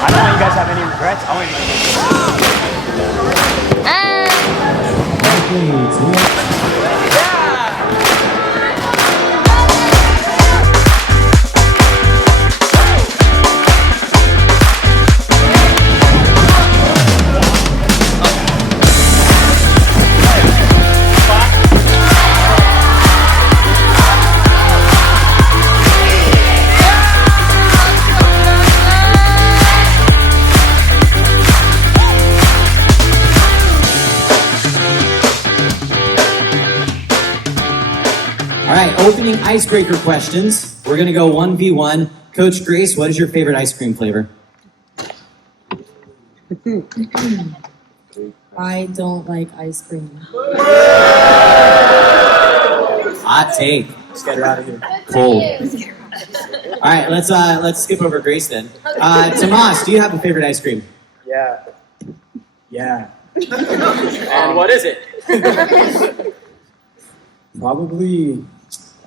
I don't want you guys to have any regrets. I want you to opening icebreaker questions. We're going to go 1v1. Coach Grace, what is your favorite ice cream flavor? I don't like ice cream. Hot take. let's get her out of here. Cold. All right, let's skip over Grace then. Tomás, do you have a favorite ice cream? Yeah. Yeah. And what is it? Probably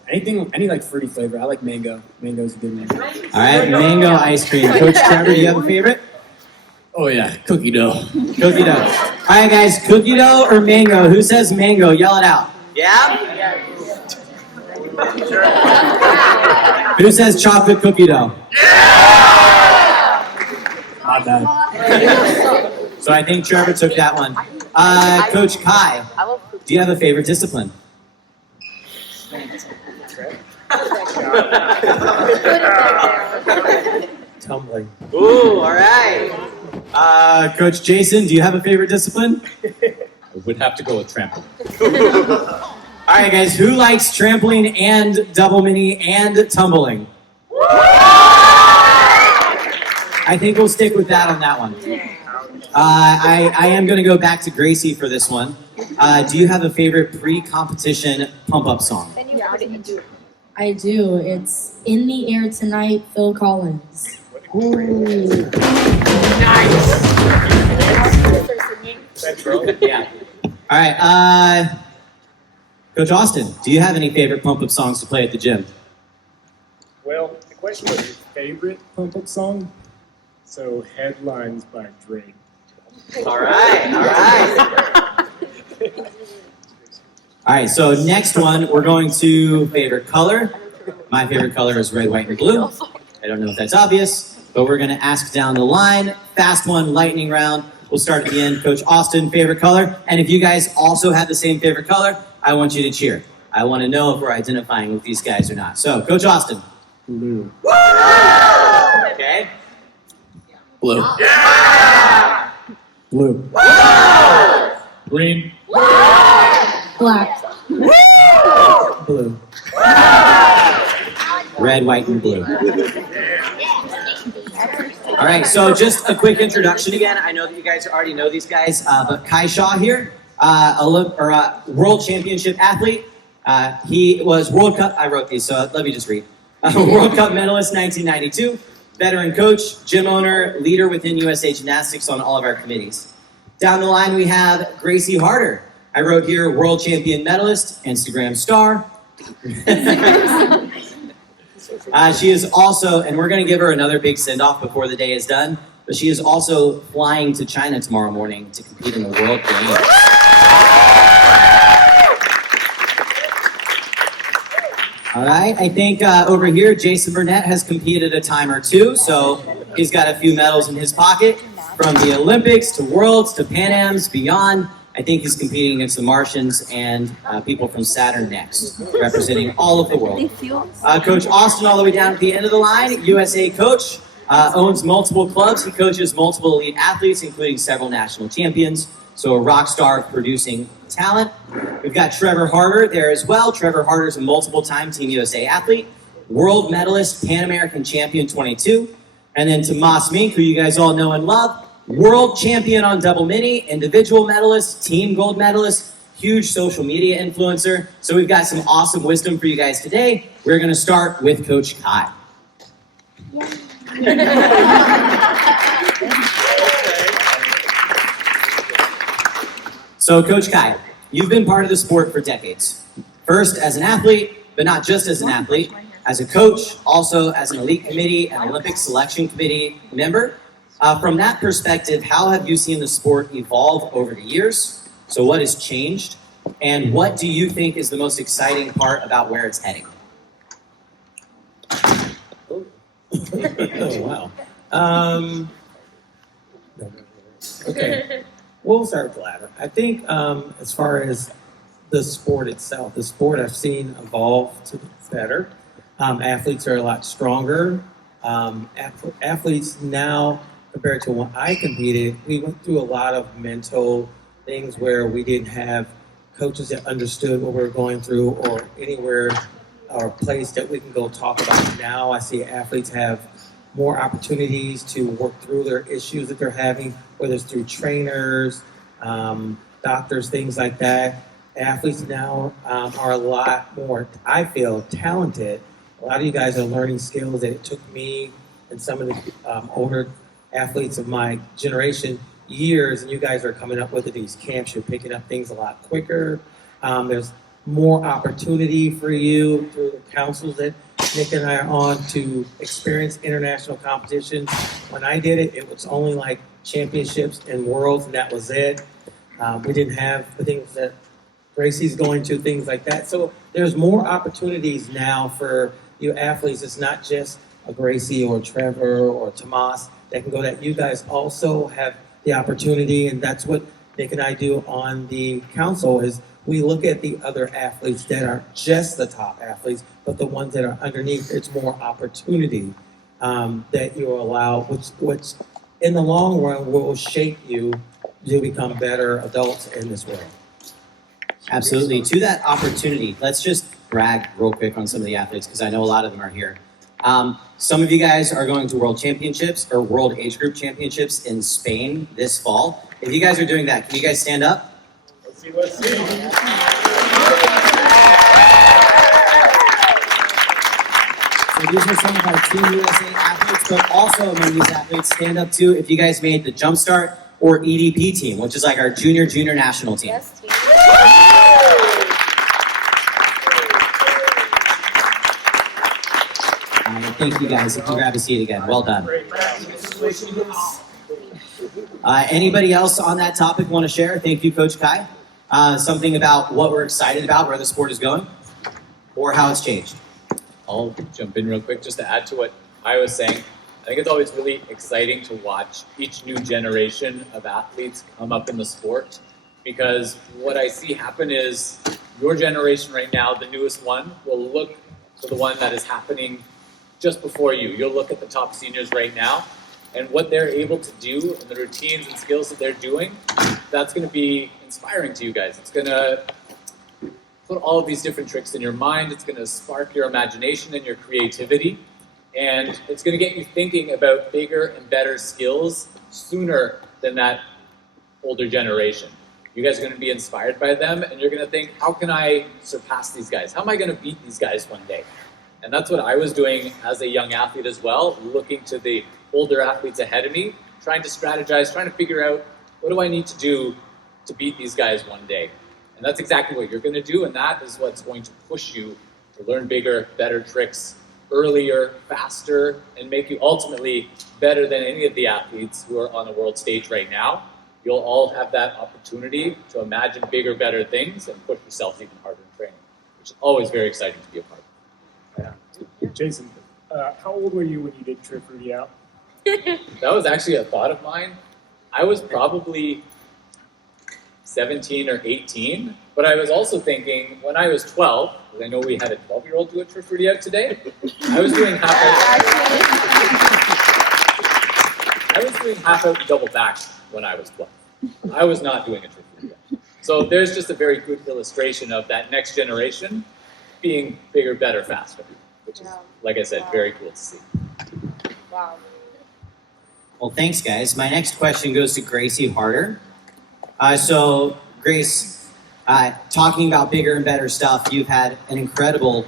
any like fruity flavor. I like mango. Mango's a good one. All right, mango ice cream. Coach Trevor, do you have a favorite? Oh yeah, cookie dough. Cookie dough. All right, guys, cookie dough or mango? Who says mango? Yell it out. Yeah? Who says chocolate cookie dough? Not bad. So I think Trevor took that one. Coach Kai, do you have a favorite discipline? Tumbling. Ooh, all right. Coach Jason, do you have a favorite discipline? I would have to go with trampoline. All right, guys, who likes trampoline and double mini and tumbling? I think we'll stick with that on that one. I am going to go back to Gracie for this one. Do you have a favorite pre-competition pump-up song? I do. It's In the Air Tonight, Phil Collins. Ooh. Nice. Yeah. All right. Coach Austin, do you have any favorite pump-up songs to play at the gym? Well, the question was your favorite pump-up song? So, Headlines by Drake. All right, all right. All right, so next one, we're going to favorite color. My favorite color is red, white, and blue. I don't know if that's obvious, but we're going to ask down the line. Fast one, lightning round. We'll start at the end. Coach Austin, favorite color. And if you guys also have the same favorite color, I want you to cheer. I want to know if we're identifying with these guys or not. So, Coach Austin. Blue. Okay. Blue. Yeah! Blue. Green. Black. Blue. Red, white, and blue. All right, so just a quick introduction again. I know that you guys already know these guys, but Kai Shaw here, world championship athlete. He was World Cup, I wrote these, so let me just read. World Cup medalist 1992, veteran coach, gym owner, leader within USA Gymnastics on all of our committees. Down the line, we have Gracie Harder. I wrote here, world champion medalist, Instagram star. She is also, and we're going to give her another big send-off before the day is done, but she is also flying to China tomorrow morning to compete in the World Games. All right, I think over here, Jason Burnett has competed a time or two, so he's got a few medals in his pocket, from the Olympics to Worlds to Pan Ams, beyond. I think he's competing against the Martians and people from Saturn next, representing all of the world. Coach Austin, all the way down at the end of the line, USA coach, owns multiple clubs. He coaches multiple elite athletes, including several national champions. So a rock star of producing talent. We've got Trevor Harder there as well. Trevor Harder is a multiple-time Team USA athlete, world medalist, Pan American champion 22. And then Tomás Minc, who you guys all know and love, world champion on double mini, individual medalist, team gold medalist, huge social media influencer. So we've got some awesome wisdom for you guys today. We're going to start with Coach Kai. So Coach Kai, you've been part of the sport for decades. First as an athlete, but not just as an athlete, as a coach, also as an elite committee and Olympic selection committee member. From that perspective, how have you seen the sport evolve over the years? So what has changed? And what do you think is the most exciting part about where it's heading? Oh, wow. Okay. We'll start with the latter. I think as far as the sport itself, the sport I've seen evolve to better. Athletes are a lot stronger. Athletes now, compared to when I competed, we went through a lot of mental things where we didn't have coaches that understood what we were going through or anywhere or place that we can go talk about. Now I see athletes have more opportunities to work through their issues that they're having, whether it's through trainers, doctors, things like that. Athletes now are a lot more, I feel, talented. A lot of you guys are learning skills that it took me and some of the older athletes of my generation years, and you guys are coming up with at these camps. You're picking up things a lot quicker. There's more opportunity for you through the councils that Nick and I are on to experience international competitions. When I did it, it was only like championships and worlds, and that was it. We didn't have the things that Gracie's going to, things like that. So there's more opportunities now for you athletes. It's not just a Gracie or Trevor or Tomás that can go, that you guys also have the opportunity, and that's what Nick and I do on the council is we look at the other athletes that are just the top athletes, but the ones that are underneath, it's more opportunity that you allow, which in the long run will shape you to become better adults in this world. Absolutely. To that opportunity, let's just brag real quick on some of the athletes because I know a lot of them are here. Some of you guys are going to World Championships or World Age Group Championships in Spain this fall. If you guys are doing that, can you guys stand up? Let's see. So these are some of our Team USA athletes, but also among these athletes, stand up too if you guys made the Jumpstart or EDP team, which is like our junior national team. Yes, team. Thank you guys. You can grab a seat again. Well done. Anybody else on that topic want to share? Thank you, Coach Kai. Something about what we're excited about, where the sport is going, or how it's changed. I'll jump in real quick just to add to what I was saying. I think it's always really exciting to watch each new generation of athletes come up in the sport, because what I see happen is your generation right now, the newest one, will look to the one that is happening just before you. You'll look at the top seniors right now, and what they're able to do and the routines and skills that they're doing, that's going to be inspiring to you guys. It's going to put all of these different tricks in your mind. It's going to spark your imagination and your creativity. And it's going to get you thinking about bigger and better skills sooner than that older generation. You guys are going to be inspired by them, and you're going to think, how can I surpass these guys? How am I going to beat these guys one day? And that's what I was doing as a young athlete as well, looking to the older athletes ahead of me, trying to strategize, trying to figure out, what do I need to do to beat these guys one day? And that's exactly what you're going to do, and that is what's going to push you to learn bigger, better tricks earlier, faster, and make you ultimately better than any of the athletes who are on the world stage right now. You'll all have that opportunity to imagine bigger, better things and push yourself even harder in training, which is always very exciting to be a part of. Jason, how old were you when you did Trip Rudy Out? That was actually a thought of mine. I was probably 17 or 18, but I was also thinking when I was 12, because I know we had a 12-year-old do a Trip Rudy Out today, I was doing half out double back when I was 12. I was not doing a Trip Rudy Out. So there's just a very good illustration of that next generation being bigger, better, faster, which is, like I said, very cool to see. Wow. Well, thanks, guys. My next question goes to Gracie Harder. So, Grace, talking about bigger and better stuff, you've had an incredible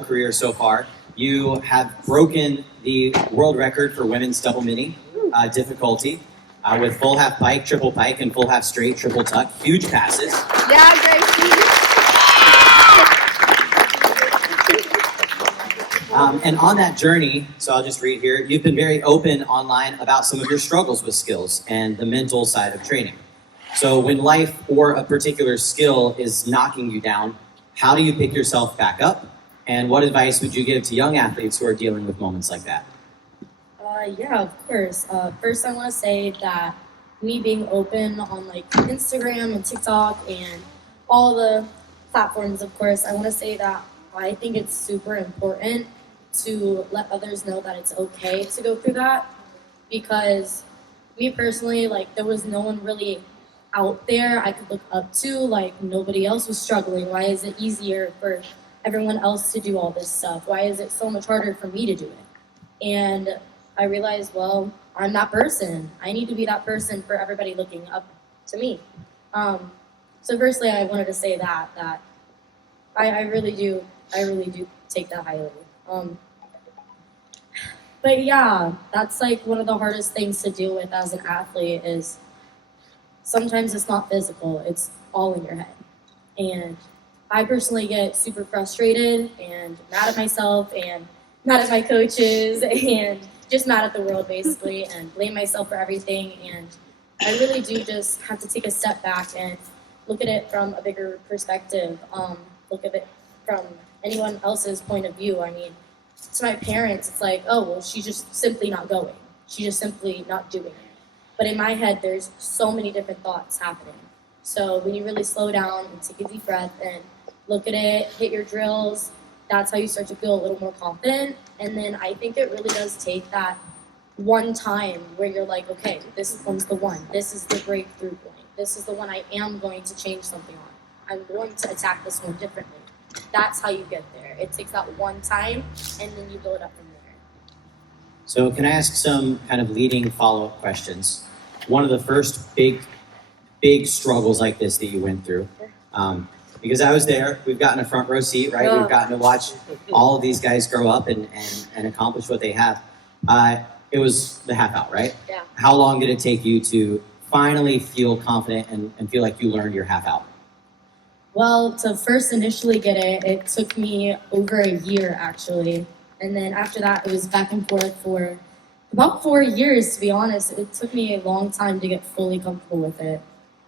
career so far. You have broken the world record for women's double mini difficulty with full half pike, triple pike, and full half straight, triple tuck. Huge passes. Yeah, Gracie. And on that journey, so I'll just read here, you've been very open online about some of your struggles with skills and the mental side of training. So when life or a particular skill is knocking you down, how do you pick yourself back up? And what advice would you give to young athletes who are dealing with moments like that? Yeah, of course. First, I want to say that me being open on like Instagram and TikTok and all the platforms, of course, I want to say that I think it's super important to let others know that it's okay to go through that, because me personally, like, there was no one really out there I could look up to. Like, nobody else was struggling. Why is it easier for everyone else to do all this stuff? Why is it so much harder for me to do it? And I realized, well, I'm that person. I need to be that person for everybody looking up to me. So firstly, I wanted to say that I really do take that highly. But yeah, that's like one of the hardest things to deal with as an athlete is sometimes it's not physical, it's all in your head. And I personally get super frustrated and mad at myself and mad at my coaches and just mad at the world basically and blame myself for everything. And I really do just have to take a step back and look at it from a bigger perspective. Look at it from anyone else's point of view. I mean, to my parents, it's like, oh, well, she's just simply not going. She's just simply not doing it. But in my head, there's so many different thoughts happening. So when you really slow down and take a deep breath and look at it, hit your drills, that's how you start to feel a little more confident. And then I think it really does take that one time where you're like, okay, this one's the one. This is the breakthrough point. This is the one I am going to change something on. I'm going to attack this one differently. That's how you get there. It takes that one time, and then you build up from there. So can I ask some kind of leading follow-up questions? One of the first big struggles like this that you went through, because I was there, we've gotten a front row seat, right? We've gotten to watch all of these guys grow up and accomplish what they have. It was the half out, right? Yeah. How long did it take you to finally feel confident and feel like you learned your half out? Well, to first initially get it, it took me over a year, actually. And then after that, it was back and forth for about 4 years, to be honest. It took me a long time to get fully comfortable with it.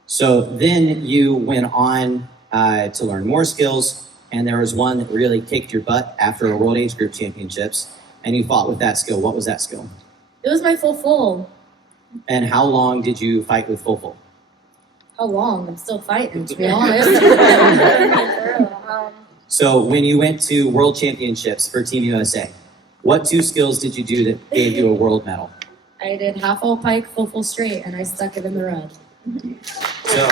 So then you went on to learn more skills, and there was one that really kicked your butt after a World Age Group Championships, and you fought with that skill. What was that skill? It was my full. And how long did you fight with full? How long? I'm still fighting, to be honest. So when you went to World Championships for Team USA, what 2 skills did you do that gave you a world medal? I did half full pike, full straight, and I stuck it in the red. So,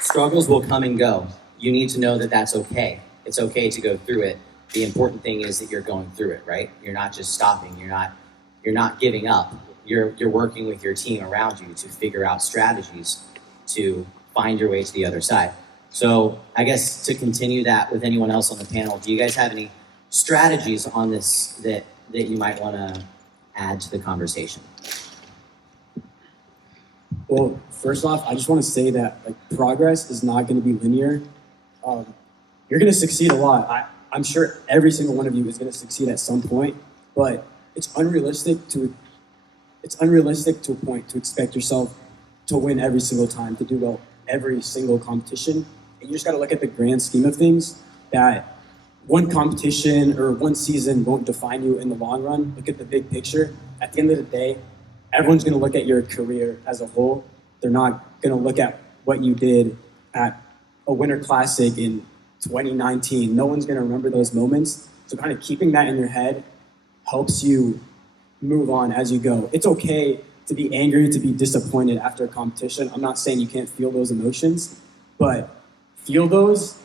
struggles will come and go. You need to know that that's okay. It's okay to go through it. The important thing is that you're going through it, right? You're not just stopping. You're not giving up. You're working with your team around you to figure out strategies to find your way to the other side. So I guess to continue that with anyone else on the panel, do you guys have any strategies on this that you might want to add to the conversation? Well, first off, I just want to say that progress is not going to be linear. You're going to succeed a lot. I'm sure every single one of you is going to succeed at some point, but it's unrealistic to a point to expect yourself to win every single time, to do well every single competition. And you just got to look at the grand scheme of things, that one competition or one season won't define you in the long run. Look at the big picture. At the end of the day, everyone's going to look at your career as a whole. They're not going to look at what you did at a Winter Classic in 2019. No one's going to remember those moments. So kind of keeping that in your head helps you move on as you go. It's okay to be angry, to be disappointed after a competition. I'm not saying you can't feel those emotions, but feel those,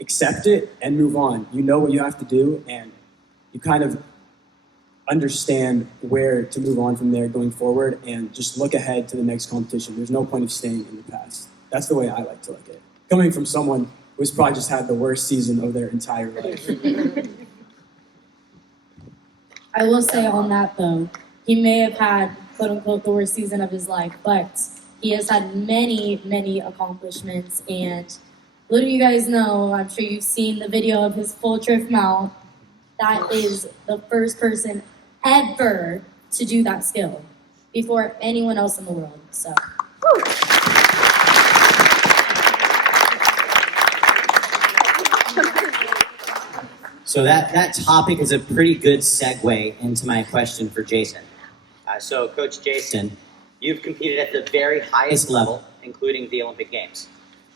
accept it, and move on. You know what you have to do, and you kind of understand where to move on from there going forward, and just look ahead to the next competition. There's no point of staying in the past. That's the way I like to look at it. Coming from someone who's probably just had the worst season of their entire life. I will say on that, though, he may have had, quote-unquote, the worst season of his life, but he has had many, many accomplishments, and little you guys know, I'm sure you've seen the video of his full drift mount. That is the first person ever to do that skill before anyone else in the world. So. So that topic is a pretty good segue into my question for Jason. So Coach Jason, you've competed at the very highest level, including the Olympic Games.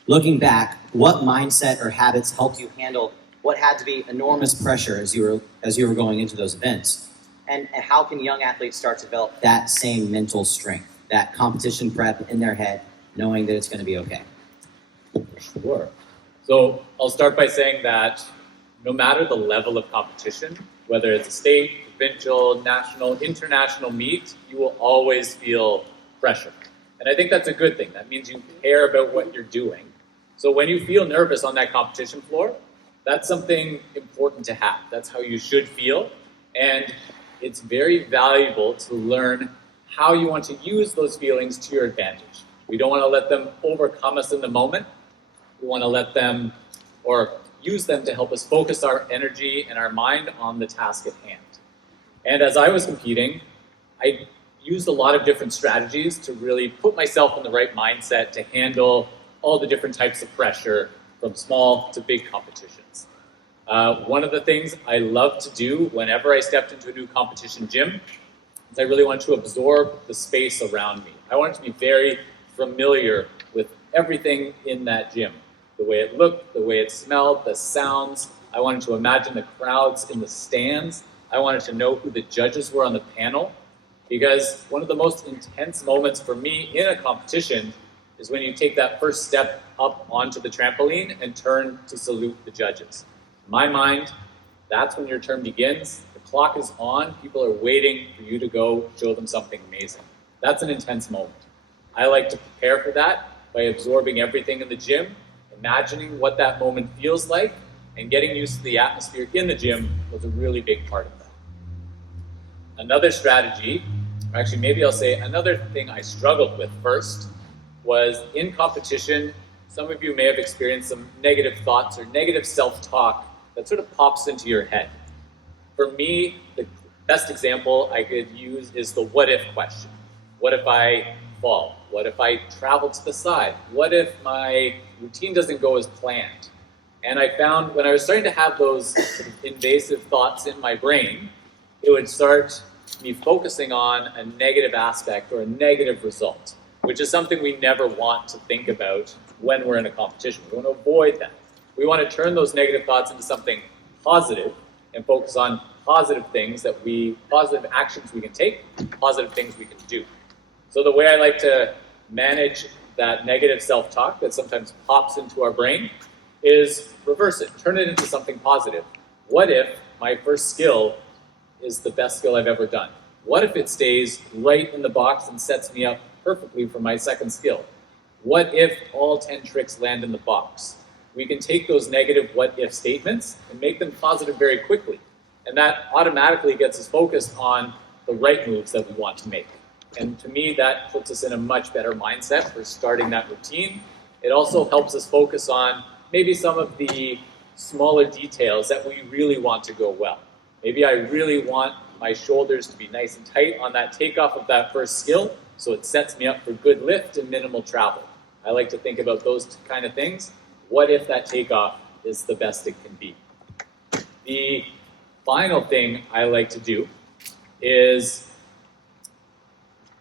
Looking back, what mindset or habits helped you handle what had to be enormous pressure as you were going into those events? And how can young athletes start to develop that same mental strength, that competition prep in their head, knowing that it's going to be okay? Sure. So I'll start by saying that no matter the level of competition, whether it's a state, provincial, national, international meet, you will always feel pressure. And I think that's a good thing. That means you care about what you're doing. So when you feel nervous on that competition floor, that's something important to have. That's how you should feel. And it's very valuable to learn how you want to use those feelings to your advantage. We don't want to let them overcome us in the moment. We want to let them, or use them to help us focus our energy and our mind on the task at hand. And as I was competing, I used a lot of different strategies to really put myself in the right mindset to handle all the different types of pressure from small to big competitions. One of the things I loved to do whenever I stepped into a new competition gym is I really wanted to absorb the space around me. I wanted to be very familiar with everything in that gym. The way it looked, the way it smelled, the sounds. I wanted to imagine the crowds in the stands. I wanted to know who the judges were on the panel. Because one of the most intense moments for me in a competition is when you take that first step up onto the trampoline and turn to salute the judges. In my mind, that's when your turn begins. The clock is on. People are waiting for you to go show them something amazing. That's an intense moment. I like to prepare for that by absorbing everything in the gym, imagining what that moment feels like, and getting used to the atmosphere in the gym was a really big part of that. Another strategy, or actually maybe I'll say another thing I struggled with first, was in competition, some of you may have experienced some negative thoughts or negative self-talk that sort of pops into your head. For me, the best example I could use is the what if question. What if I fall? What if I travel to the side? What if my routine doesn't go as planned? And I found when I was starting to have those sort of invasive thoughts in my brain, it would start me focusing on a negative aspect or a negative result, which is something we never want to think about when we're in a competition. We want to avoid that. We want to turn those negative thoughts into something positive and focus on positive things positive actions we can take, positive things we can do. So the way I like to manage that negative self-talk that sometimes pops into our brain is reverse it, turn it into something positive. What if my first skill is the best skill I've ever done? What if it stays right in the box and sets me up perfectly for my second skill? What if all 10 tricks land in the box? We can take those negative what if statements and make them positive very quickly. And that automatically gets us focused on the right moves that we want to make. And to me, that puts us in a much better mindset for starting that routine. It also helps us focus on maybe some of the smaller details that we really want to go well. Maybe I really want my shoulders to be nice and tight on that takeoff of that first skill, so it sets me up for good lift and minimal travel. I like to think about those kind of things. What if that takeoff is the best it can be? The final thing I like to do is,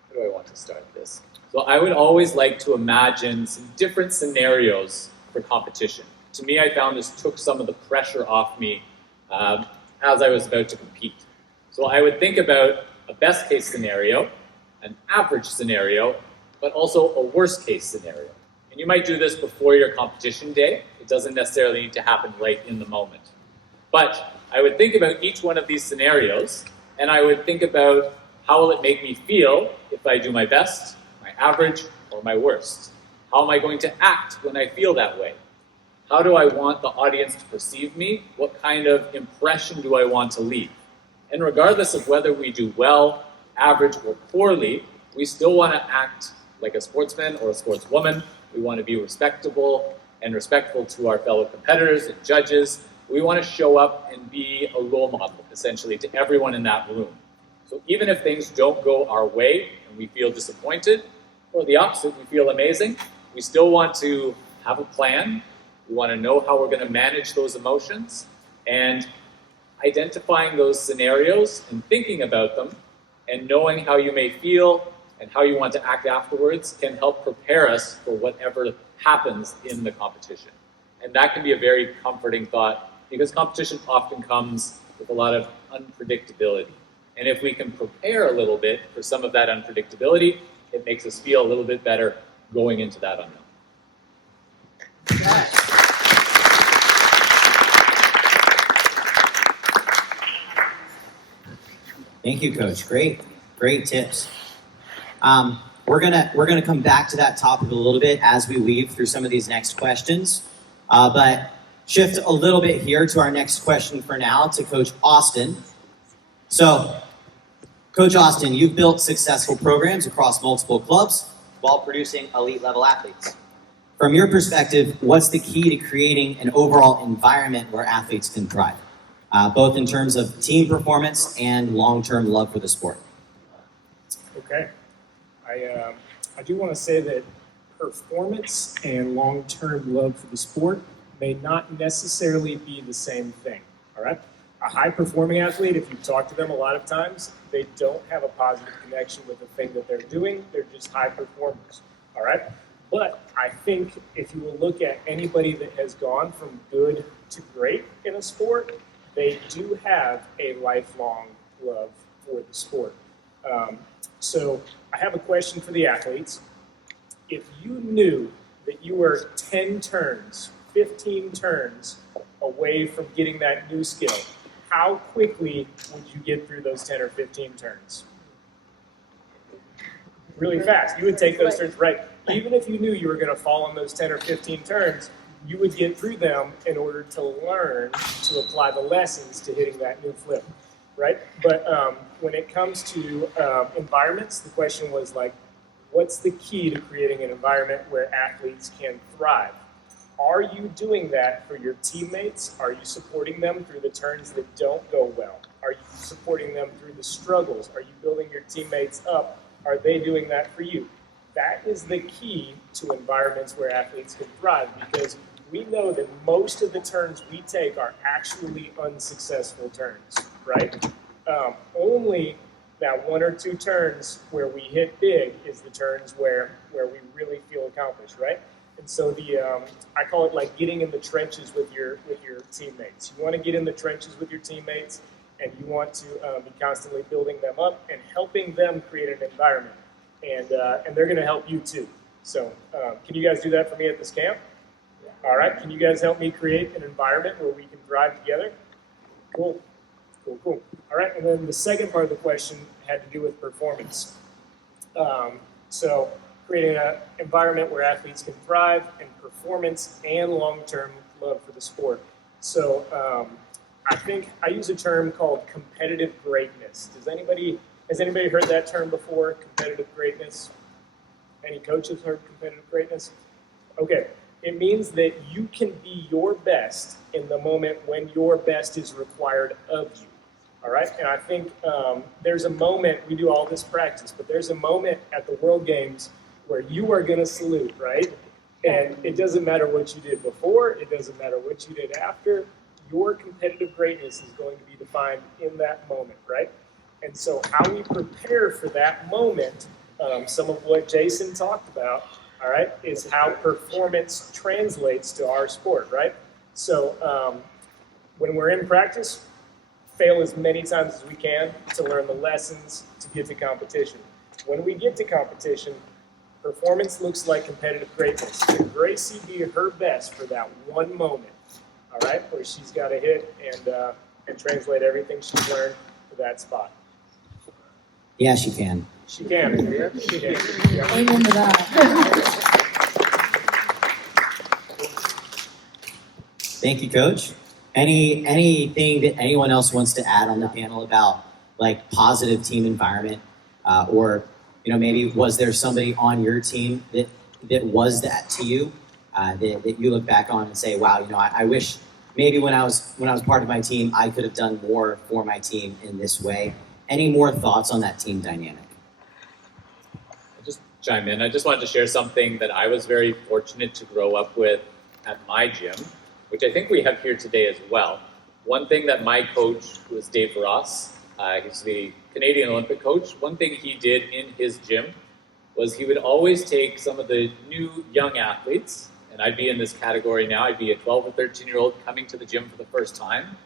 how do I want to start this? So I would always like to imagine some different scenarios for competition. To me, I found this took some of the pressure off me as I was about to compete. So I would think about a best case scenario, an average scenario, but also a worst case scenario. And you might do this before your competition day. It doesn't necessarily need to happen right in the moment. But I would think about each one of these scenarios, and I would think about how will it make me feel if I do my best, my average, or my worst? How am I going to act when I feel that way? How do I want the audience to perceive me? What kind of impression do I want to leave? And regardless of whether we do well, average, or poorly, we still want to act like a sportsman or a sportswoman. We want to be respectable and respectful to our fellow competitors and judges. We want to show up and be a role model, essentially, to everyone in that room. So even if things don't go our way and we feel disappointed, or the opposite, we feel amazing, we still want to have a plan. We want to know how we're going to manage those emotions, and identifying those scenarios and thinking about them and knowing how you may feel and how you want to act afterwards can help prepare us for whatever happens in the competition. And that can be a very comforting thought, because competition often comes with a lot of unpredictability. And if we can prepare a little bit for some of that unpredictability, it makes us feel a little bit better going into that unknown. Thank you, Coach. Great tips. We're gonna come back to that topic a little bit as we weave through some of these next questions, but shift a little bit here to our next question for now to Coach Austin. So, Coach Austin, you've built successful programs across multiple clubs while producing elite level athletes. From your perspective, what's the key to creating an overall environment where athletes can thrive, both in terms of team performance and long-term love for the sport? Okay. I do want to say that performance and long-term love for the sport may not necessarily be the same thing, all right? A high-performing athlete, if you talk to them a lot of times, they don't have a positive connection with the thing that they're doing. They're just high performers, all right? But I think if you will look at anybody that has gone from good to great in a sport, they do have a lifelong love for the sport. So I have a question for the athletes. If you knew that you were 10 turns, 15 turns away from getting that new skill, how quickly would you get through those 10 or 15 turns? Really fast. You would take those turns, right? Even if you knew you were going to fall on those 10 or 15 turns, you would get through them in order to learn to apply the lessons to hitting that new flip, right? But when it comes to environments, the question was like, what's the key to creating an environment where athletes can thrive? Are you doing that for your teammates? Are you supporting them through the turns that don't go well? Are you supporting them through the struggles? Are you building your teammates up? Are they doing that for you? That is the key to environments where athletes can thrive, because we know that most of the turns we take are actually unsuccessful turns, right? Only that one or two turns where we hit big is the turns where we really feel accomplished, right? And so I call it like getting in the trenches with your teammates. You want to get in the trenches with your teammates, and you want to be constantly building them up and helping them create an environment. And they're going to help you too. So can you guys do that for me at this camp? All right. Can you guys help me create an environment where we can thrive together? Cool. All right. And then the second part of the question had to do with performance. So creating an environment where athletes can thrive, and performance and long-term love for the sport. So I think I use a term called competitive greatness. Has anybody heard that term before, competitive greatness? Any coaches heard competitive greatness? Okay. It means that you can be your best in the moment when your best is required of you. All right? And I think there's a moment, we do all this practice, but there's a moment at the World Games where you are going to salute, right? And it doesn't matter what you did before, it doesn't matter what you did after, your competitive greatness is going to be defined in that moment, right? And so how we prepare for that moment, some of what Jason talked about, all right, is how performance translates to our sport, right? So when we're in practice, fail as many times as we can to learn the lessons to get to competition. When we get to competition, performance looks like competitive greatness. Can Gracie be her best for that one moment, all right, where she's got to hit and translate everything she's learned to that spot? Yeah, she can. She can. She can. Yeah. Amen to that. Thank you, Coach. Anything that anyone else wants to add on the panel about like positive team environment, or maybe was there somebody on your team that was that to you? that you look back on and say, wow, you know, I wish maybe when I was part of my team, I could have done more for my team in this way. Any more thoughts on that team dynamic? I'll just chime in. I just wanted to share something that I was very fortunate to grow up with at my gym, which I think we have here today as well. One thing that my coach, who was Dave Ross, he's the Canadian Olympic coach, one thing he did in his gym was he would always take some of the new young athletes, and I'd be in this category now, I'd be a 12 or 13-year-old coming to the gym for the first time.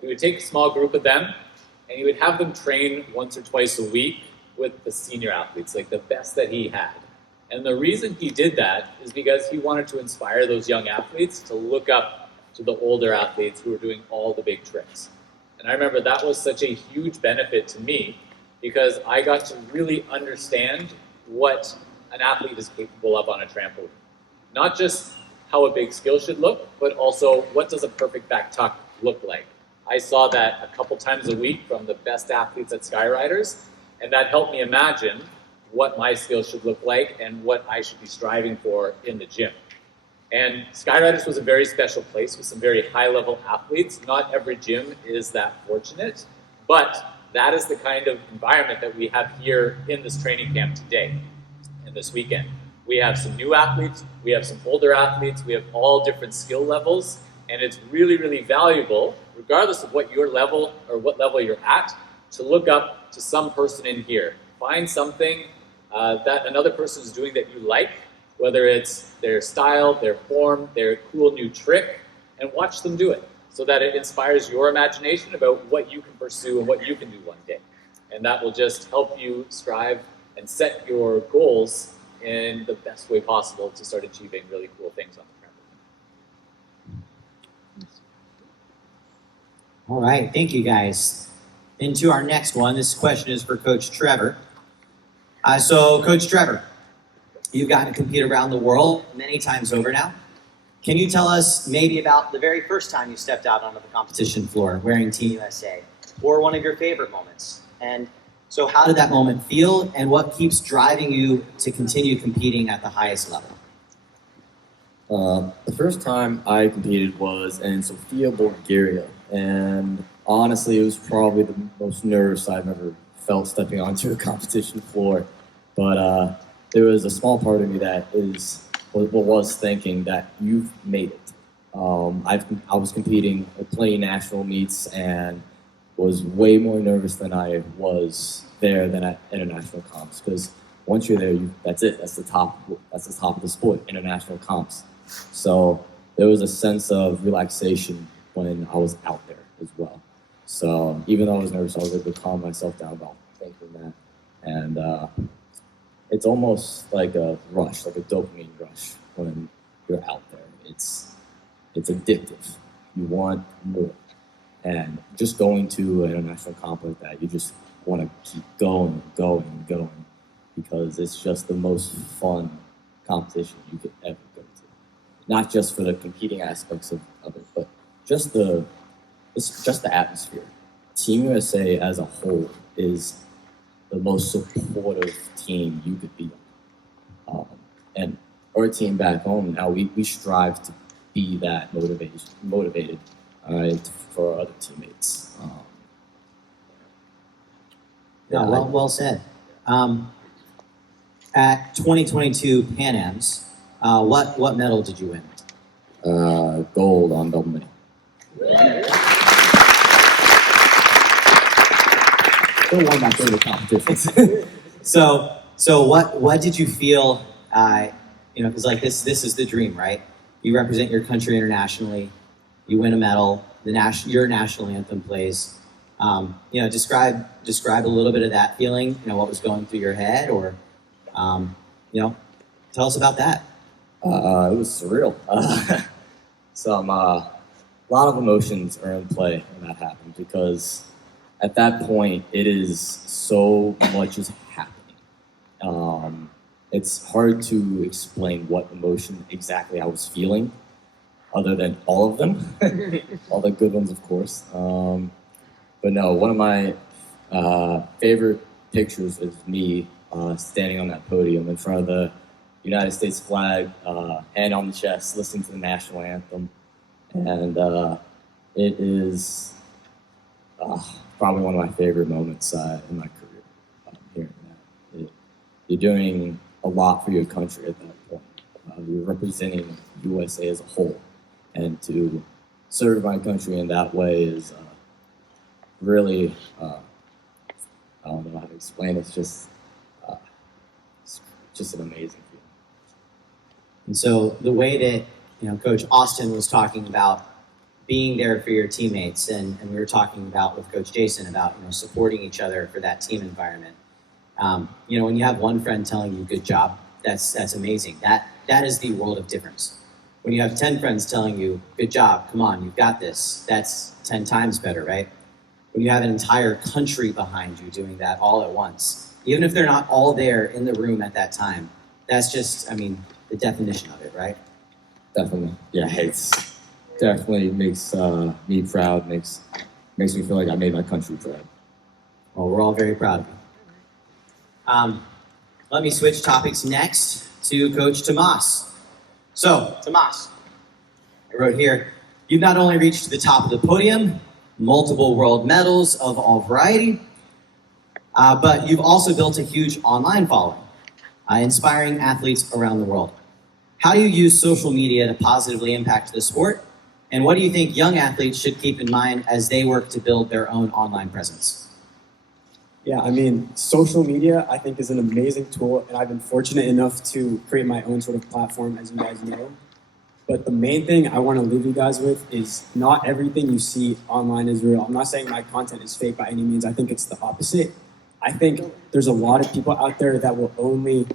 He would take a small group of them, and he would have them train once or twice a week with the senior athletes, like the best that he had. And the reason he did that is because he wanted to inspire those young athletes to look up to the older athletes who were doing all the big tricks. And I remember that was such a huge benefit to me because I got to really understand what an athlete is capable of on a trampoline. Not just how a big skill should look, but also what does a perfect back tuck look like. I saw that a couple times a week from the best athletes at Skyriders, and that helped me imagine what my skills should look like and what I should be striving for in the gym. And Skyriders was a very special place with some very high-level athletes. Not every gym is that fortunate, but that is the kind of environment that we have here in this training camp today and this weekend. We have some new athletes, we have some older athletes, we have all different skill levels, and it's really, really valuable, regardless of what your level or what level you're at, to look up to some person in here. Find something that another person is doing that you like, whether it's their style, their form, their cool new trick, and watch them do it so that it inspires your imagination about what you can pursue and what you can do one day. And that will just help you strive and set your goals in the best way possible to start achieving really cool things on the trampoline. All right, thank you guys. Into our next one. This question is for Coach Trevor. So, Coach Trevor, you've gotten to compete around the world many times over now. Can you tell us maybe about the very first time you stepped out onto the competition floor wearing Team USA, or one of your favorite moments? And so how did that moment feel, and what keeps driving you to continue competing at the highest level? The first time I competed was in Sofia, Bulgaria, and honestly, it was probably the most nervous I've ever felt stepping onto a competition floor. But there was a small part of me that was thinking that you've made it. I was competing at plenty national meets and was way more nervous than I was there than at international comps, because once you're there, that's it. That's the top of the sport, international comps. So there was a sense of relaxation when I was out there as well. So even though I was nervous, I was able to calm myself down about thinking that. And it's almost like a rush, like a dopamine rush when you're out there. It's addictive. You want more. And just going to an international comp like that, you just want to keep going, because it's just the most fun competition you could ever go to. Not just for the competing aspects of it, but just the atmosphere. Team USA as a whole is the most supportive team you could be on. And our team back home now, we strive to be that motivated for our other teammates. Yeah, well said. At 2022 Pan Ams, what medal did you win? Gold on double mini. Still one of my favorite competitions. So what did you feel? Because like this is the dream, right? You represent your country internationally. You win a medal. Your national anthem plays. Describe a little bit of that feeling. What was going through your head, or tell us about that. It was surreal. A lot of emotions are in play when that happened, because at that point it is so much is happening. It's hard to explain what emotion exactly I was feeling, other than all of them, all the good ones, of course. But no, one of my favorite pictures is me standing on that podium in front of the United States flag, hand on the chest, listening to the national anthem. And it is probably one of my favorite moments in my career, hearing that. You're doing a lot for your country at that point. You're representing USA as a whole. And to serve my country in that way is really, I don't know how to explain it. It's just an amazing feeling. And so the way that Coach Austin was talking about being there for your teammates, and we were talking about with Coach Jason about supporting each other for that team environment. When you have one friend telling you "good job," that's amazing. That is the world of difference. When you have 10 friends telling you "good job," come on, you've got this, that's 10 times better, right? When you have an entire country behind you doing that all at once, even if they're not all there in the room at that time, that's just, the definition of it, right? Definitely. Yeah, it's definitely makes me proud, makes me feel like I made my country proud. Well, we're all very proud of you. Let me switch topics next to Coach Tomás. So, Tomás, I wrote here, you've not only reached the top of the podium, multiple world medals of all variety, but you've also built a huge online following, inspiring athletes around the world. How do you use social media to positively impact the sport? And what do you think young athletes should keep in mind as they work to build their own online presence? Yeah, social media, I think, is an amazing tool, and I've been fortunate enough to create my own sort of platform, as you guys know. But the main thing I want to leave you guys with is not everything you see online is real. I'm not saying my content is fake by any means. I think it's the opposite. I think there's a lot of people out there that will only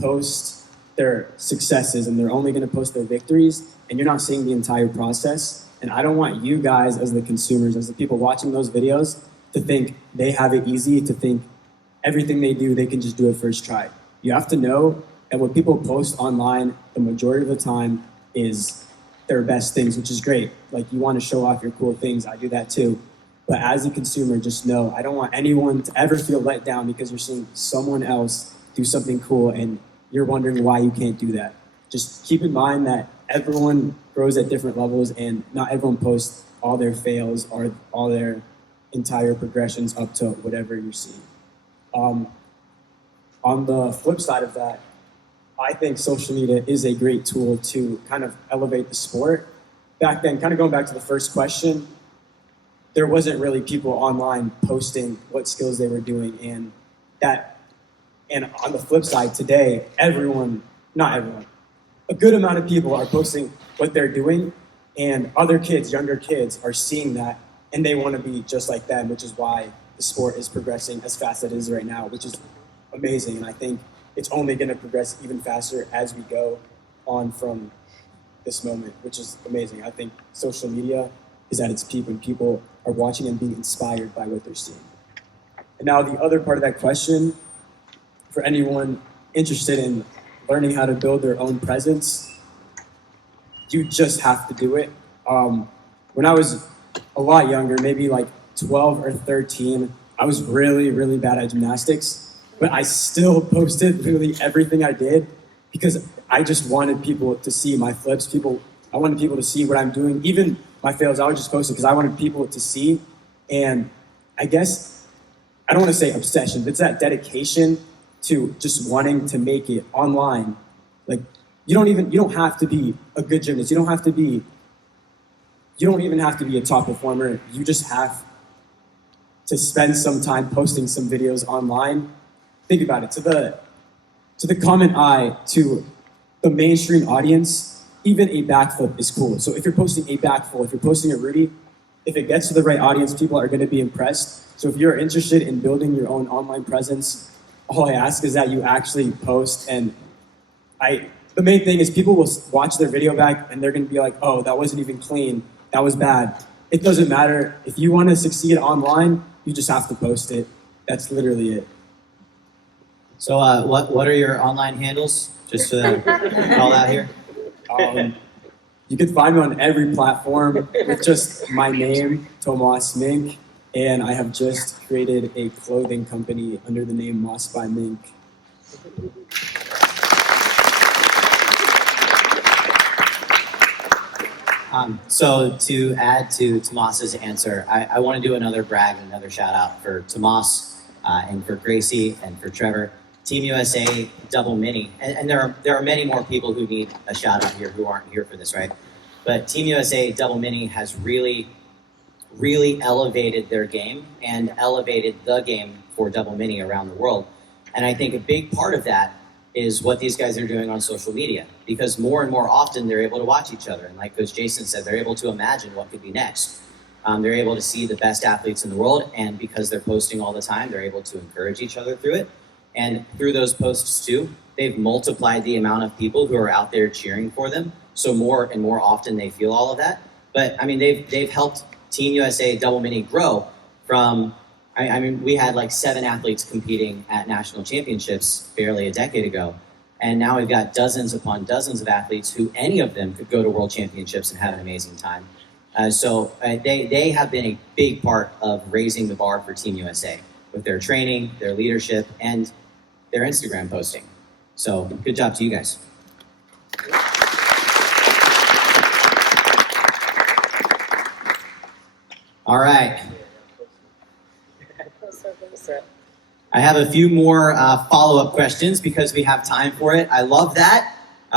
post their successes and they're only going to post their victories, and you're not seeing the entire process. And I don't want you guys as the consumers, as the people watching those videos, to think they have it easy, to think everything they do, they can just do it first try. You have to know that what people post online, the majority of the time, is their best things, which is great. Like, you want to show off your cool things. I do that too. But as a consumer, just know, I don't want anyone to ever feel let down because you're seeing someone else do something cool and you're wondering why you can't do that. Just keep in mind that everyone grows at different levels and not everyone posts all their fails or all their entire progressions up to whatever you're seeing. On the flip side of that, I think social media is a great tool to kind of elevate the sport. Back then, kind of going back to the first question, there wasn't really people online posting what skills they were doing, and on the flip side today, not everyone, a good amount of people are posting what they're doing, and other kids, younger kids, are seeing that and they want to be just like them, which is why the sport is progressing as fast as it is right now, which is amazing. And I think it's only going to progress even faster as we go on from this moment, which is amazing. I think social media is at its peak when people are watching and being inspired by what they're seeing. And now the other part of that question, for anyone interested in learning how to build their own presence, you just have to do it. When I was a lot younger, maybe like 12 or 13, I was really, really bad at gymnastics, but I still posted literally everything I did because I just wanted people to see my flips. I wanted people to see what I'm doing. Even my fails, I would just post it because I wanted people to see. And I guess, I don't want to say obsession, but it's that dedication to just wanting to make it online. Like, you don't have to be a good gymnast. You don't even have to be a top performer. You just have to spend some time posting some videos online. Think about it. To the common eye, to the mainstream audience, even a backflip is cool. So if you're posting a backflip, if you're posting a Rudy, if it gets to the right audience, people are going to be impressed. So if you're interested in building your own online presence, all I ask is that you actually post. And the main thing is people will watch their video back and they're going to be like, oh, that wasn't even clean. That was bad. It doesn't matter. If you want to succeed online, you just have to post it. That's literally it. So what are your online handles? Just to call out here. You can find me on every platform with just my name, Tomás Minc, and I have just created a clothing company under the name Moss by Minc. So to add to Tomás's answer, I want to do another brag and another shout out for Tomás and for Gracie and for Trevor. Team USA Double Mini, and there are many more people who need a shout out here who aren't here for this, right? But Team USA Double Mini has really elevated their game and elevated the game for Double Mini around the world. And I think a big part of that is what these guys are doing on social media, because more and more often they're able to watch each other. And like Coach Jason said, they're able to imagine what could be next. They're able to see the best athletes in the world, and because they're posting all the time, they're able to encourage each other through it. And through those posts too, they've multiplied the amount of people who are out there cheering for them. So more and more often they feel all of that. But I mean, they've helped Team USA Double Mini grow from, I mean, we had like 7 athletes competing at national championships barely a decade ago. And now we've got dozens upon dozens of athletes who any of them could go to world championships and have an amazing time. So they have been a big part of raising the bar for Team USA with their training, their leadership, and their Instagram posting. So good job to you guys. All right. I have a few more follow-up questions because we have time for it. I love that.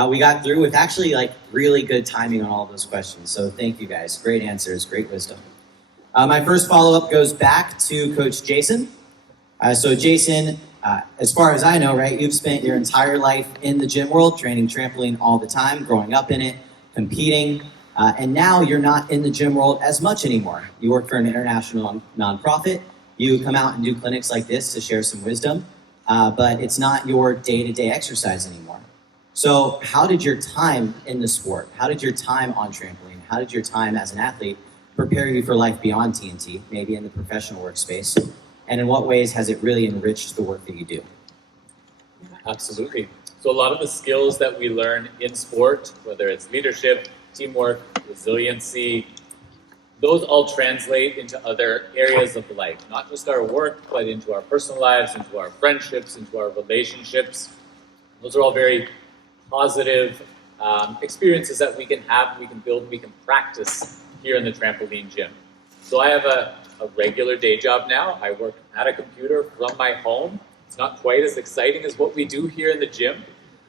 We got through with actually like really good timing on all of those questions. So thank you guys. Great answers, great wisdom. My first follow-up goes back to Coach Jason. So Jason, as far as I know, right, you've spent your entire life in the gym world, training trampoline all the time, growing up in it, competing, and now you're not in the gym world as much anymore. You work for an international nonprofit. You come out and do clinics like this to share some wisdom, but it's not your day-to-day exercise anymore. So how did your time in the sport, how did your time on trampoline, how did your time as an athlete prepare you for life beyond TNT, maybe in the professional workspace? And in what ways has it really enriched the work that you do? Absolutely. So a lot of the skills that we learn in sport, whether it's leadership, teamwork, resiliency, those all translate into other areas of life, not just our work, but into our personal lives, into our friendships, into our relationships. Those are all very positive experiences that we can have, we can build, we can practice here in the trampoline gym. So I have a regular day job now. I work at a computer from my home. It's not quite as exciting as what we do here in the gym,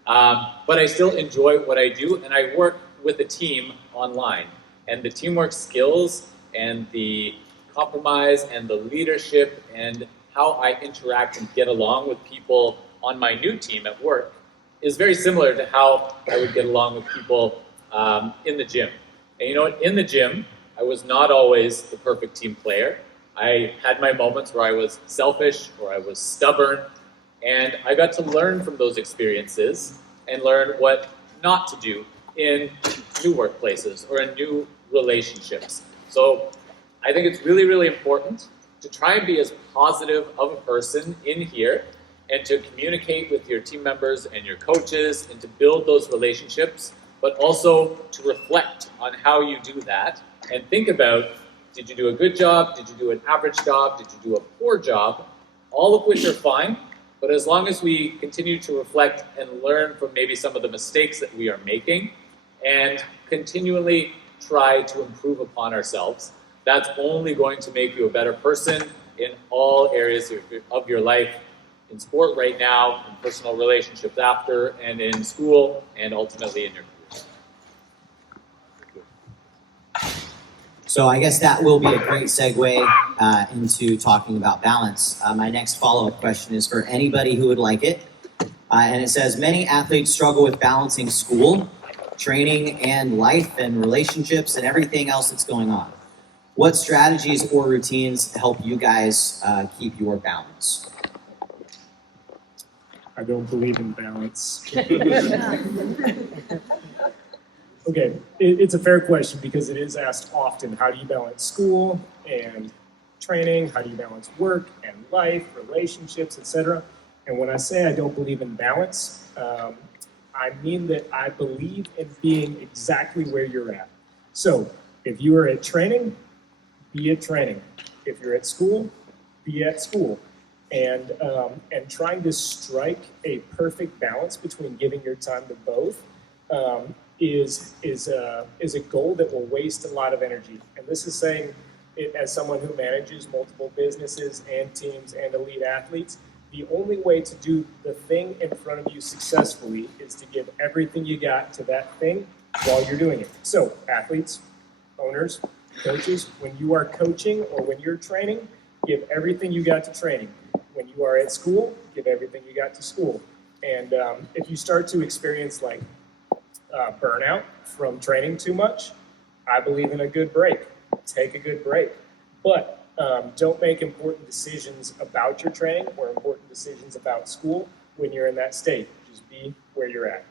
but I still enjoy what I do, and I work with a team online. And the teamwork skills and the compromise and the leadership and how I interact and get along with people on my new team at work is very similar to how I would get along with people in the gym. And you know what? In the gym, I was not always the perfect team player. I had my moments where I was selfish or I was stubborn, and I got to learn from those experiences and learn what not to do in new workplaces or in new relationships. So I think it's really, really important to try and be as positive of a person in here and to communicate with your team members and your coaches and to build those relationships, but also to reflect on how you do that and think about, did you do a good job? Did you do an average job? Did you do a poor job? All of which are fine, but as long as we continue to reflect and learn from maybe some of the mistakes that we are making and continually try to improve upon ourselves, that's only going to make you a better person in all areas of your life, in sport right now, in personal relationships after, and in school, and ultimately in your career. So I guess that will be a great segue into talking about balance. My next follow-up question is for anybody who would like it. And it says, many athletes struggle with balancing school, training, and life, and relationships, and everything else that's going on. What strategies or routines help you guys keep your balance? I don't believe in balance. Okay, it's a fair question because it is asked often. How do you balance school and training? How do you balance work and life, relationships, etc.? And when I say I don't believe in balance, I mean that I believe in being exactly where you're at. So if you are at training, be at training. If you're at school, be at school. And trying to strike a perfect balance between giving your time to both is a goal that will waste a lot of energy. And this is saying it as someone who manages multiple businesses and teams and elite athletes. The only way to do the thing in front of you successfully is to give everything you got to that thing while you're doing it. So athletes, owners, coaches, when you are coaching or when you're training, give everything you got to training. When you are at school, give everything you got to school. And if you start to experience like burnout from training too much, I believe in a good break. Take a good break. But don't make important decisions about your training or important decisions about school when you're in that state. Just be where you're at.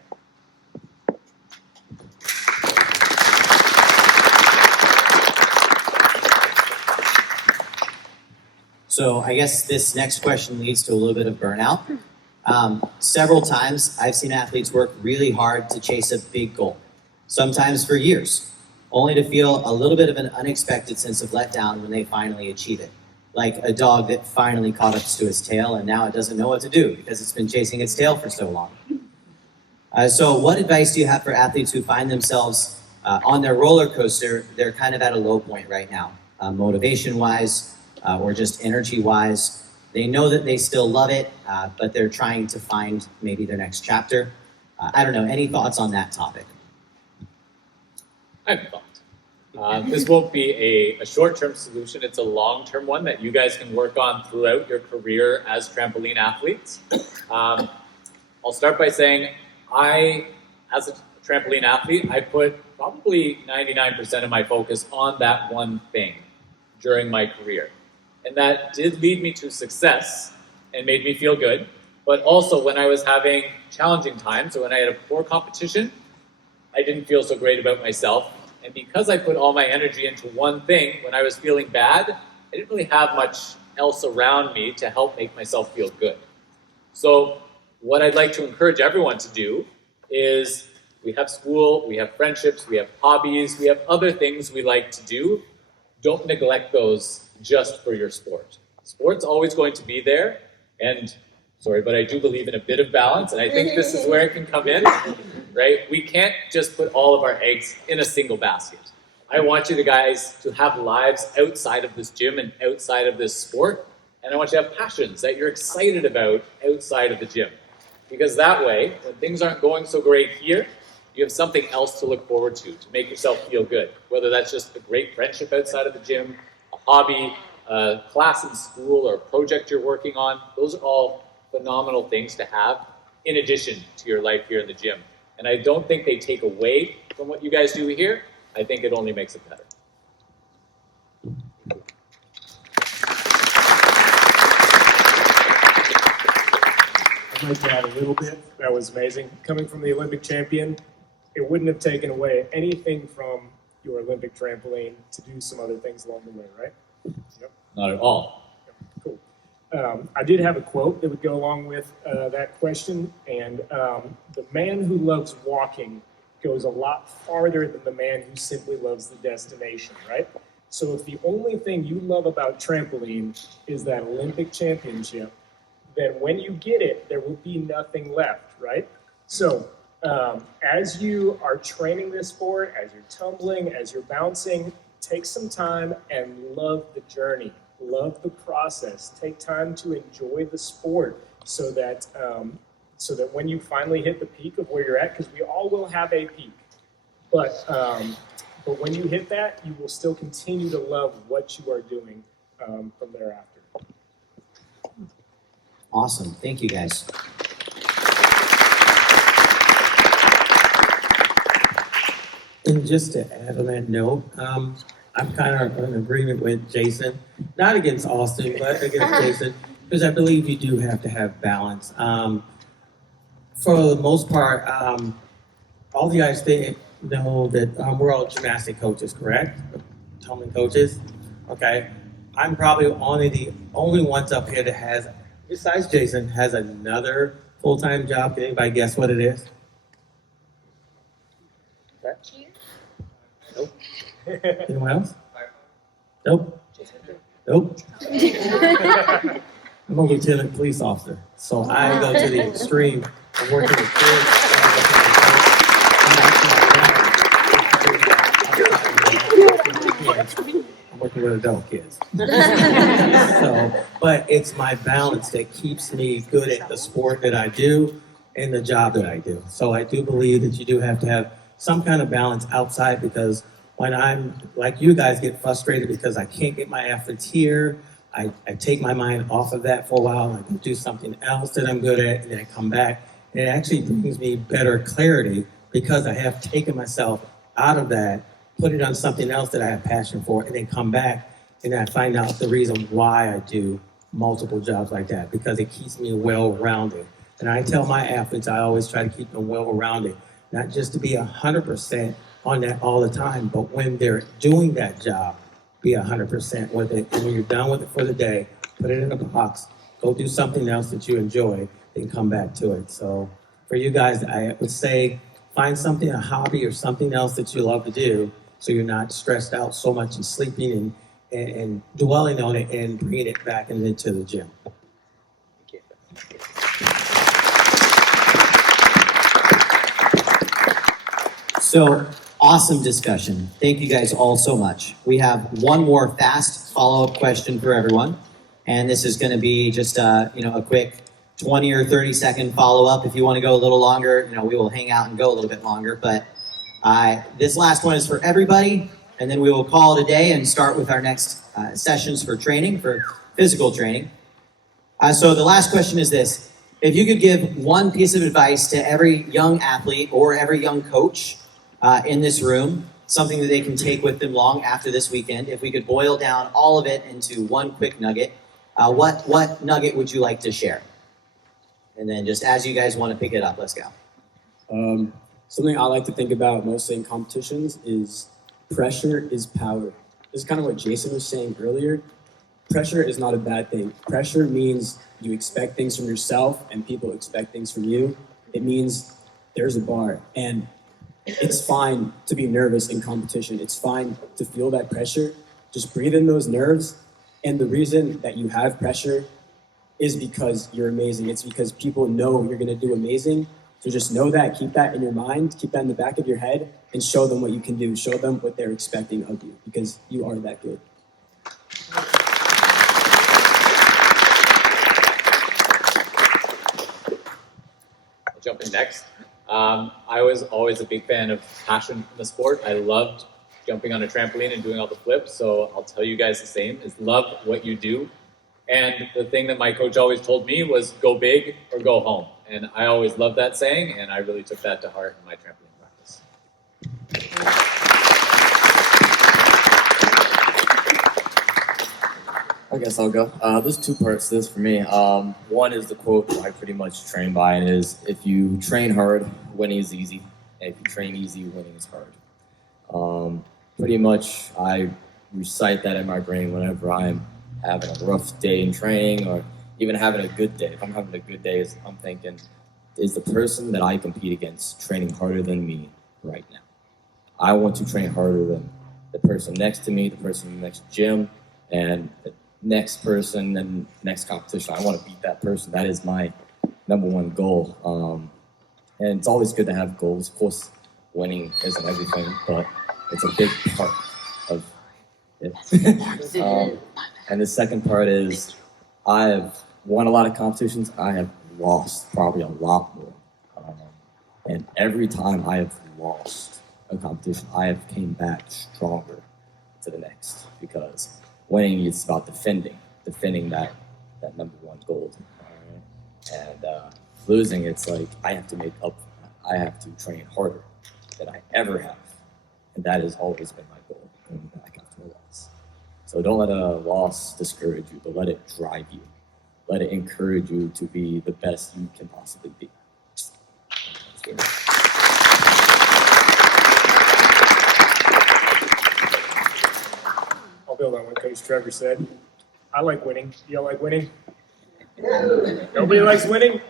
So I guess this next question leads to a little bit of burnout. Several times I've seen athletes work really hard to chase a big goal, sometimes for years, only to feel a little bit of an unexpected sense of letdown when they finally achieve it. Like a dog that finally caught up to its tail and now it doesn't know what to do because it's been chasing its tail for so long. So what advice do you have for athletes who find themselves on their roller coaster? They're kind of at a low point right now, motivation-wise, or just energy-wise. They know that they still love it, but they're trying to find maybe their next chapter. I don't know, any thoughts on that topic? I have a thought. This won't be a short-term solution. It's a long-term one that you guys can work on throughout your career as trampoline athletes. I'll start by saying as a trampoline athlete, I put probably 99% of my focus on that one thing during my career. And that did lead me to success and made me feel good. But also when I was having challenging times, or when I had a poor competition, I didn't feel so great about myself. And because I put all my energy into one thing, when I was feeling bad, I didn't really have much else around me to help make myself feel good. So what I'd like to encourage everyone to do is we have school, we have friendships, we have hobbies, we have other things we like to do. Don't neglect those just for your sport. Sport's always going to be there, and sorry, but I do believe in a bit of balance, and I think this is where it can come in, right? We can't just put all of our eggs in a single basket. I want you guys to have lives outside of this gym and outside of this sport, and I want you to have passions that you're excited about outside of the gym. Because that way, when things aren't going so great here, you have something else to look forward to make yourself feel good. Whether that's just a great friendship outside of the gym, a hobby, a class in school, or a project you're working on. Those are all phenomenal things to have in addition to your life here in the gym. And I don't think they take away from what you guys do here. I think it only makes it better. I'd like to add a little bit. That was amazing. Coming from the Olympic champion, it wouldn't have taken away anything from your Olympic trampoline to do some other things along the way, right? Yep. Not at all. Cool. I did have a quote that would go along with that question, and the man who loves walking goes a lot farther than the man who simply loves the destination, right? So if the only thing you love about trampoline is that Olympic championship, then when you get it, there will be nothing left, right? So as you are training this sport, as you're tumbling, as you're bouncing, take some time and love the journey, love the process. Take time to enjoy the sport so that when you finally hit the peak of where you're at, because we all will have a peak, but when you hit that, you will still continue to love what you are doing from thereafter. Awesome. Thank you, guys. And just to add on that note, I'm kind of in agreement with Jason, not against Austin, but against Jason, because I believe you do have to have balance. For the most part, all you guys know that we're all gymnastic coaches, correct? Tumbling coaches. Okay. I'm probably the only ones up here that has, besides Jason, has another full-time job. Can anybody guess what it is? Nope. Anyone else? Nope. Nope. I'm a lieutenant police officer, so I go to the extreme of working with kids. working with adult kids. So, but it's my balance that keeps me good at the sport that I do and the job that I do. So I do believe that you do have to have some kind of balance outside, because when I'm like you guys get frustrated because I can't get my athletes here, I take my mind off of that for a while and I can do something else that I'm good at, and then I come back and it actually brings me better clarity because I have taken myself out of that, put it on something else that I have passion for, and then come back and I find out the reason why I do multiple jobs like that, because it keeps me well-rounded. And I tell my athletes, I always try to keep them well-rounded, not just to be 100% on that all the time, but when they're doing that job, be 100% with it. And when you're done with it for the day, put it in a box, go do something else that you enjoy, then come back to it. So for you guys, I would say find something, a hobby or something else that you love to do, so you're not stressed out so much and sleeping and dwelling on it and bringing it back into the gym. So, awesome discussion. Thank you guys all so much. We have one more fast follow-up question for everyone. And this is going to be just a quick 20 or 30 second follow-up. If you want to go a little longer, we will hang out and go a little bit longer. But this last one is for everybody. And then we will call it a day and start with our next sessions for training, for physical training. So the last question is this. If you could give one piece of advice to every young athlete or every young coach in this room, something that they can take with them long after this weekend, if we could boil down all of it into one quick nugget, what nugget would you like to share? And then just as you guys want to pick it up, let's go. Something I like to think about mostly in competitions is pressure is power. This is kind of what Jason was saying earlier. Pressure is not a bad thing. Pressure means you expect things from yourself and people expect things from you. It means there's a bar, and it's fine to be nervous in competition. It's fine to feel that pressure. Just breathe in those nerves. And the reason that you have pressure is because you're amazing. It's because people know you're going to do amazing. So just know that, keep that in your mind, keep that in the back of your head, and show them what you can do. Show them what they're expecting of you, because you are that good. I'll jump in next. I was always a big fan of passion in the sport. I loved jumping on a trampoline and doing all the flips, so I'll tell you guys the same, is love what you do. And the thing that my coach always told me was go big or go home. And I always loved that saying, and I really took that to heart in my trampoline practice. I guess I'll go. There's two parts to this for me. One is the quote I pretty much train by, and it is, if you train hard, winning is easy. And if you train easy, winning is hard. Pretty much I recite that in my brain whenever I'm having a rough day in training, or even having a good day. If I'm having a good day, I'm thinking, is the person that I compete against training harder than me right now? I want to train harder than the person next to me, the person in the next gym, and the next person and next competition. I want to beat that person. That is my number one goal. And it's always good to have goals. Of course, winning isn't everything, but it's a big part of it. And the second part is, I have won a lot of competitions. I have lost probably a lot more. And every time I have lost a competition, I have came back stronger to the next, because winning is about defending that number one goal. And losing, it's like I have to make up for that. I have to train harder than I ever have. And that has always been my goal, going back after a loss. So don't let a loss discourage you, but let it drive you. Let it encourage you to be the best you can possibly be. I'll build on what Coach Trevor said. I like winning. Y'all like winning? Nobody likes winning?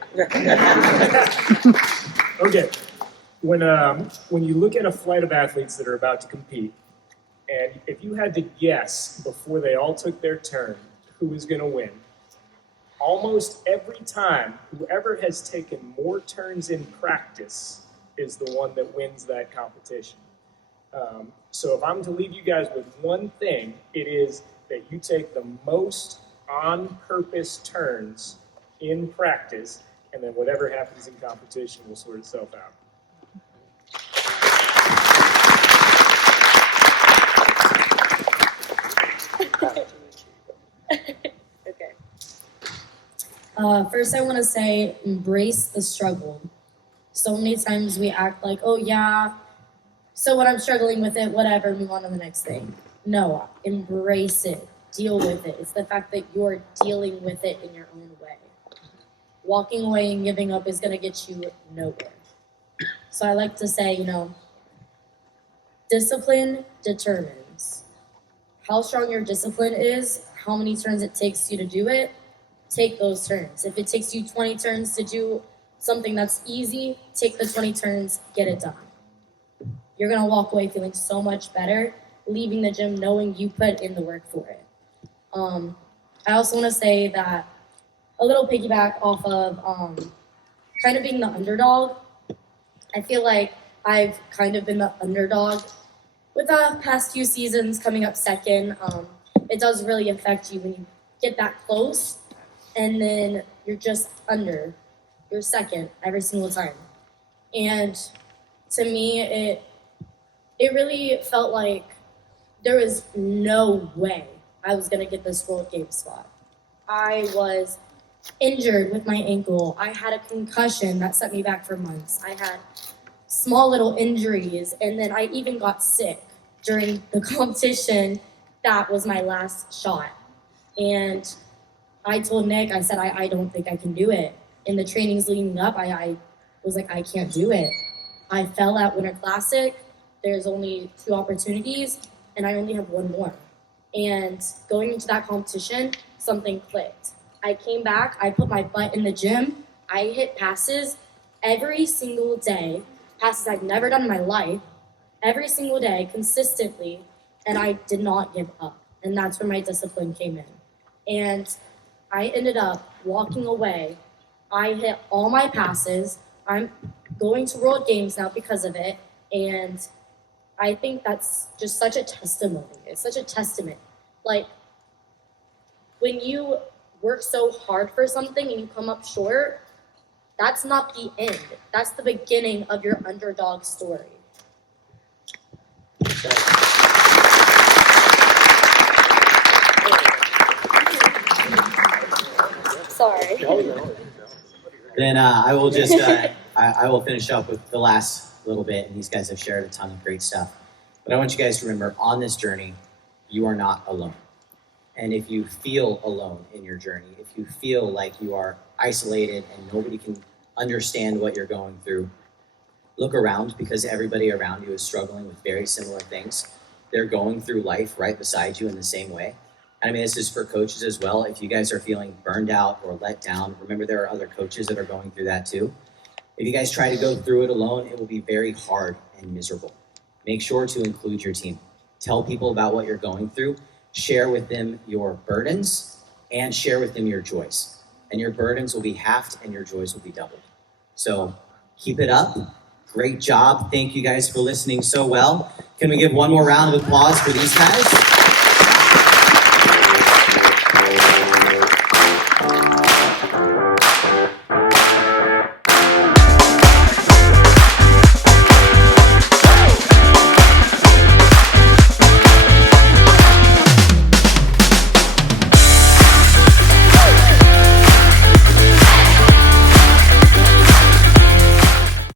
Okay. When you look at a flight of athletes that are about to compete, and if you had to guess before they all took their turn who is going to win, almost every time, whoever has taken more turns in practice is the one that wins that competition. So if I'm to leave you guys with one thing, it is that you take the most on-purpose turns in practice, and then whatever happens in competition will sort itself out. Okay. First, I want to say embrace the struggle. So many times we act like, oh yeah, so when I'm struggling with it, whatever, move on to the next thing. No, embrace it, deal with it. It's the fact that you're dealing with it in your own way. Walking away and giving up is going to get you nowhere. So I like to say, discipline determines how strong your discipline is, how many turns it takes you to do it. Take those turns. If it takes you 20 turns to do something that's easy, take the 20 turns, get it done. You're going to walk away feeling so much better, leaving the gym knowing you put in the work for it. I also want to say that a little piggyback off of kind of being the underdog. I feel like I've kind of been the underdog with the past few seasons coming up second. It does really affect you when you get that close and then you're just under. You're second every single time. And to me, it really felt like there was no way I was going to get this World Games spot. I was injured with my ankle. I had a concussion that set me back for months. I had small little injuries, and then I even got sick during the competition. That was my last shot. And I told Nick, I said, I don't think I can do it. In the trainings leading up, I was like, I can't do it. I fell at Winter Classic. There's only 2 opportunities, and I only have 1 more. And going into that competition, something clicked. I came back, I put my butt in the gym, I hit passes every single day, passes I've never done in my life, every single day, consistently, and I did not give up. And that's where my discipline came in. And I ended up walking away. I hit all my passes. I'm going to World Games now because of it. And I think that's just such a testimony. It's such a testament. Like, when you work so hard for something and you come up short, that's not the end. That's the beginning of your underdog story. Sorry. Then I will just, I will finish up with the last little bit, and these guys have shared a ton of great stuff. But I want you guys to remember, on this journey, you are not alone. And if you feel alone in your journey, if you feel like you are isolated and nobody can understand what you're going through, look around, because everybody around you is struggling with very similar things. They're going through life right beside you in the same way. I mean, this is for coaches as well. If you guys are feeling burned out or let down, remember there are other coaches that are going through that too. If you guys try to go through it alone, it will be very hard and miserable. Make sure to include your team. Tell people about what you're going through. Share with them your burdens and share with them your joys. And your burdens will be halved and your joys will be doubled. So keep it up. Great job. Thank you guys for listening so well. Can we give one more round of applause for these guys?